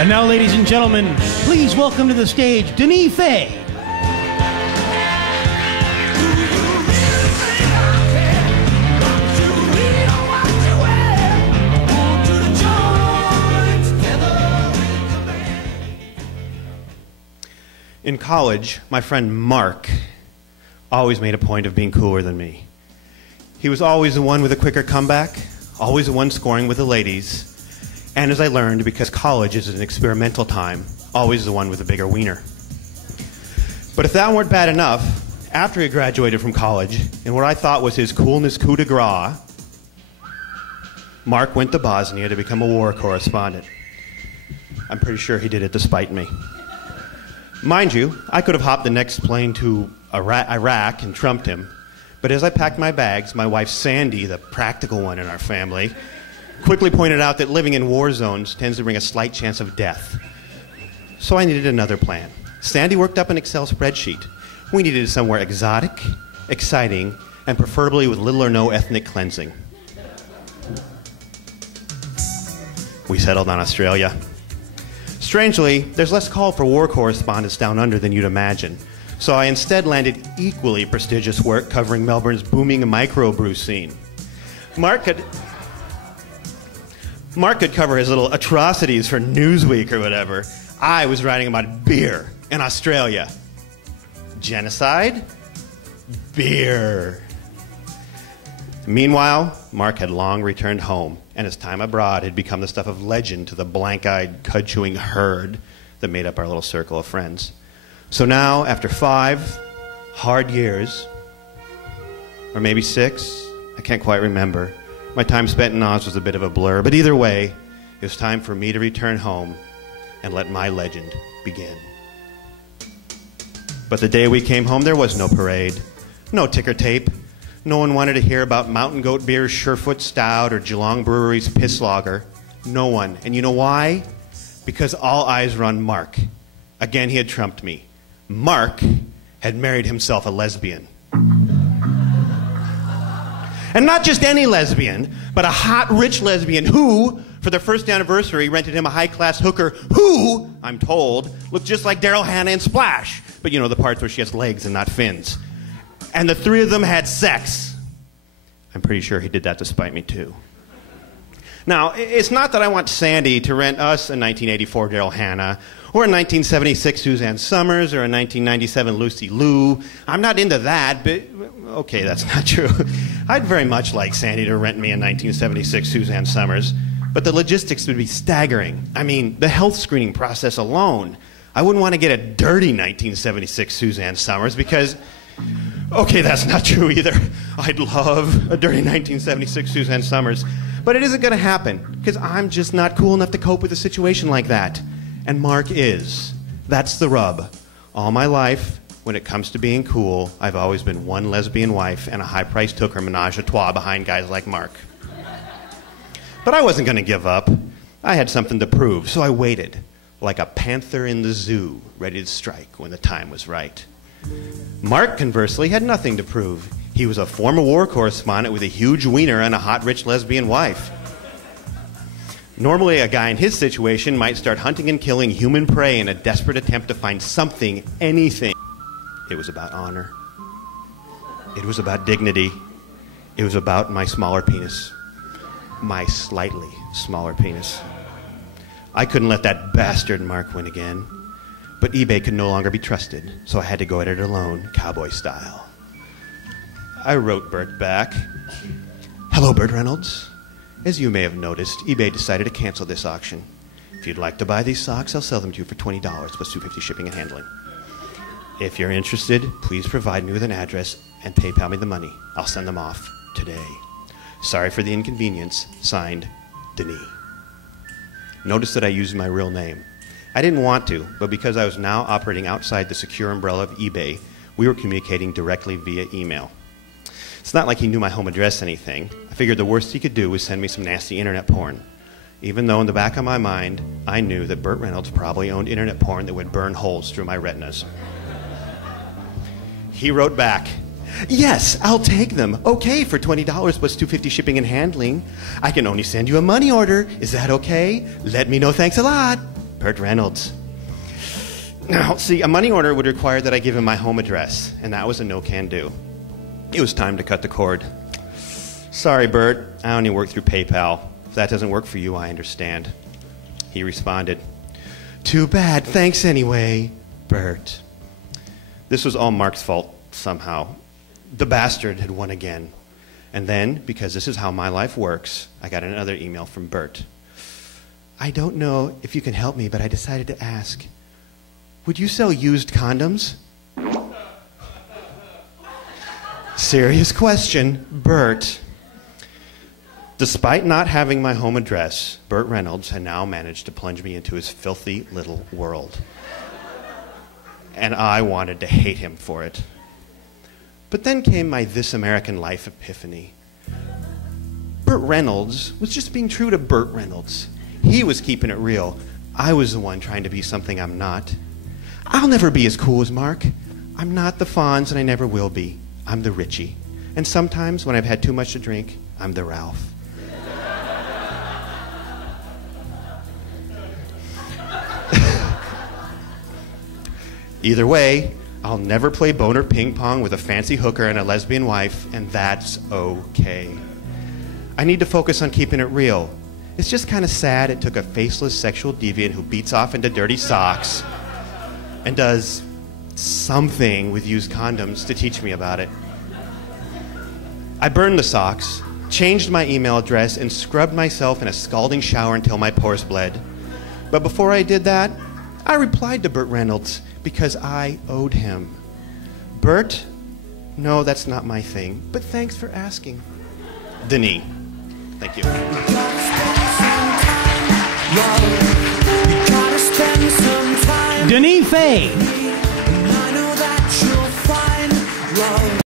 And now, ladies and gentlemen, please welcome to the stage Denis DV. In college, my friend Mark always made a point of being cooler than me. He was always the one with a quicker comeback, always the one scoring with the ladies, and as I learned, because college is an experimental time, always the one with a bigger wiener. But if that weren't bad enough, after he graduated from college, in what I thought was his coolness coup de grace, Mark went to Bosnia to become a war correspondent. I'm pretty sure he did it despite me. Mind you, I could have hopped the next plane to Iraq and trumped him, but as I packed my bags, my wife Sandy, the practical one in our family, quickly pointed out that living in war zones tends to bring a slight chance of death. So I needed another plan. Sandy worked up an Excel spreadsheet. We needed somewhere exotic, exciting, and preferably with little or no ethnic cleansing. We settled on Australia. Strangely, there's less call for war correspondents down under than you'd imagine. So I instead landed equally prestigious work covering Melbourne's booming microbrew scene. Mark could cover his little atrocities for Newsweek or whatever. I was writing about beer in Australia. Genocide? Beer. Meanwhile, Mark had long returned home, and his time abroad had become the stuff of legend to the blank-eyed, cud-chewing herd that made up our little circle of friends. So now, after 5 hard years, or maybe 6, I can't quite remember, my time spent in Oz was a bit of a blur, but either way, it was time for me to return home and let my legend begin. But the day we came home, there was no parade, no ticker tape. No one wanted to hear about Mountain Goat Beer's Surefoot Stout or Geelong Brewery's Piss Lager. No one. And you know why? Because all eyes were on Mark. Again, he had trumped me. Mark had married himself a lesbian. And not just any lesbian, but a hot, rich lesbian who, for their first anniversary, rented him a high-class hooker who, I'm told, looked just like Daryl Hannah in Splash. But you know, the parts where she has legs and not fins. And the 3 of them had sex. I'm pretty sure he did that to spite me, too. Now, it's not that I want Sandy to rent us a 1984 Daryl Hannah, or a 1976 Suzanne Summers, or a 1997 Lucy Liu. I'm not into that, but okay, that's not true. I'd very much like Sandy to rent me a 1976 Suzanne Summers, but the logistics would be staggering. I mean, the health screening process alone. I wouldn't want to get a dirty 1976 Suzanne Summers because... okay, that's not true either. I'd love a dirty 1976 Suzanne Summers. But it isn't going to happen, because I'm just not cool enough to cope with a situation like that. And Mark is. That's the rub. All my life, when it comes to being cool, I've always been one lesbian wife and a high-priced hooker menage a trois behind guys like Mark. But I wasn't going to give up. I had something to prove, so I waited, like a panther in the zoo, ready to strike when the time was right. Mark, conversely, had nothing to prove. He was a former war correspondent with a huge wiener and a hot, rich lesbian wife. Normally, a guy in his situation might start hunting and killing human prey in a desperate attempt to find something, anything. It was about honor. It was about dignity. It was about my smaller penis. My slightly smaller penis. I couldn't let that bastard Mark win again. But eBay could no longer be trusted, so I had to go at it alone, cowboy style. I wrote Bert back. Hello, Burt Reynolds. As you may have noticed, eBay decided to cancel this auction. If you'd like to buy these socks, I'll sell them to you for $20 plus $2.50 shipping and handling. If you're interested, please provide me with an address and PayPal me the money. I'll send them off today. Sorry for the inconvenience. Signed, Denis. Notice that I used my real name. I didn't want to, but because I was now operating outside the secure umbrella of eBay, we were communicating directly via email. It's not like he knew my home address or anything. I figured the worst he could do was send me some nasty internet porn. Even though in the back of my mind, I knew that Burt Reynolds probably owned internet porn that would burn holes through my retinas. He wrote back, yes, I'll take them. Okay, for $20 plus $2.50 shipping and handling. I can only send you a money order. Is that okay? Let me know. Thanks a lot. Burt Reynolds. Now, see, a money order would require that I give him my home address, and that was a no-can-do. It was time to cut the cord. Sorry, Burt, I only work through PayPal. If that doesn't work for you, I understand. He responded, too bad, thanks anyway, Burt. This was all Mark's fault, somehow. The bastard had won again. And then, because this is how my life works, I got another email from Burt. I don't know if you can help me, but I decided to ask, would you sell used condoms? Serious question, Burt. Despite not having my home address, Burt Reynolds had now managed to plunge me into his filthy little world. And I wanted to hate him for it. But then came my This American Life epiphany. Burt Reynolds was just being true to Burt Reynolds. He was keeping it real. I was the one trying to be something I'm not. I'll never be as cool as Mark. I'm not the Fonz, and I never will be. I'm the Richie. And sometimes, when I've had too much to drink, I'm the Ralph. Either way, I'll never play boner ping pong with a fancy hooker and a lesbian wife, and that's okay. I need to focus on keeping it real. It's just kind of sad it took a faceless sexual deviant who beats off into dirty socks and does something with used condoms to teach me about it. I burned the socks, changed my email address, and scrubbed myself in a scalding shower until my pores bled. But before I did that, I replied to Burt Reynolds because I owed him. Burt, no, that's not my thing, but thanks for asking. Denis. Thank you. Denis DV.